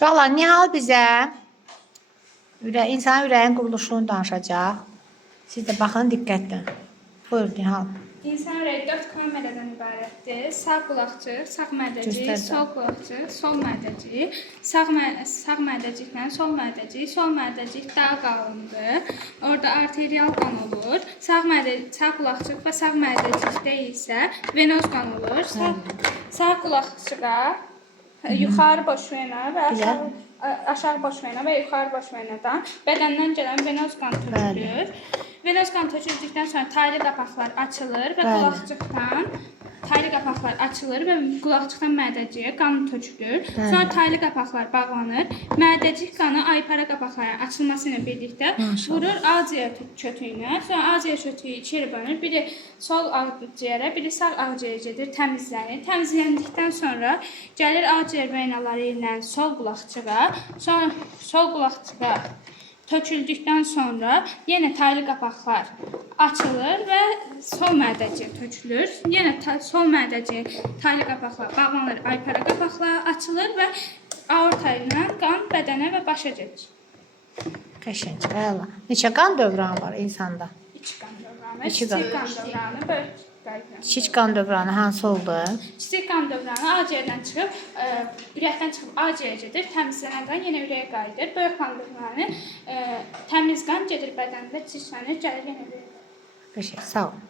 Uşaqlar, Nihal bizə insan ürəyin quruluşunu danışacaq. Siz də baxın diqqətlə. Buyur Nihal. İnsan ürəyi 4 kameradan ibarətdir. Sağ qulaqcıq, sağ mədəcik, sol qulaqcıq, sol mədəcik, sağ mədəciklə sol mədəcik daha qalındır. Orada arterial qan olur. Sağ qulaqcıq və sağ mədəcikdə isə venoz qan olur. Sağ qulaqcığa yuxarı boş vena və aşağı boş vena və yuxarı boş venadan bədəndən gələn venoz qan tökülür. Venoz qan töküldükdən sonra taylı qapaqlar açılır və qulaqcıqdan taylı qapaqlar açılır və qulaqcıqdan mədəciyə qan tökülür. Sonra taylı qapaqlar bağlanır. Mədəcik qanı aypara qapaqların açılması ilə birlikdə vurur ağciyər kötüyünə. Sonra ağciyər kötüyü iki yerə bölünür. Biri sol ağciyərə, biri sağ ağciyərə gedir, təmizlənir. Təmizləndikdən sonra gəlir ağciyər venaları ilə sol qulaqcığa. Sonra sol qulaqcığa töküldükdən sonra yenə taylı qapaqlar açılır və sol mədəciyə tökülür. Yenə sol mədəciyə taylı qapaqlar bağlanır, aypara qapaqlar açılır və aorta ilə qan bədənə və başa gedir. Qəşəng, əla. Neçə qan dövranı var insanda? 2 qan dövranı, kiçik qan dövranı, böyük qan. Kiçik qan dövranı hansı oldu? Kiçik qan dövranı ağciyərdən çıxıb, ürəkdən çıxıb ağciyərə gedir, təmizlənən qan yenə ürəyə qayıdır. Böyük qan dövranı təmiz qan gedir bədəndə çirklənir, gəlir yenə ürəyə. Qəşəng, sağ ol.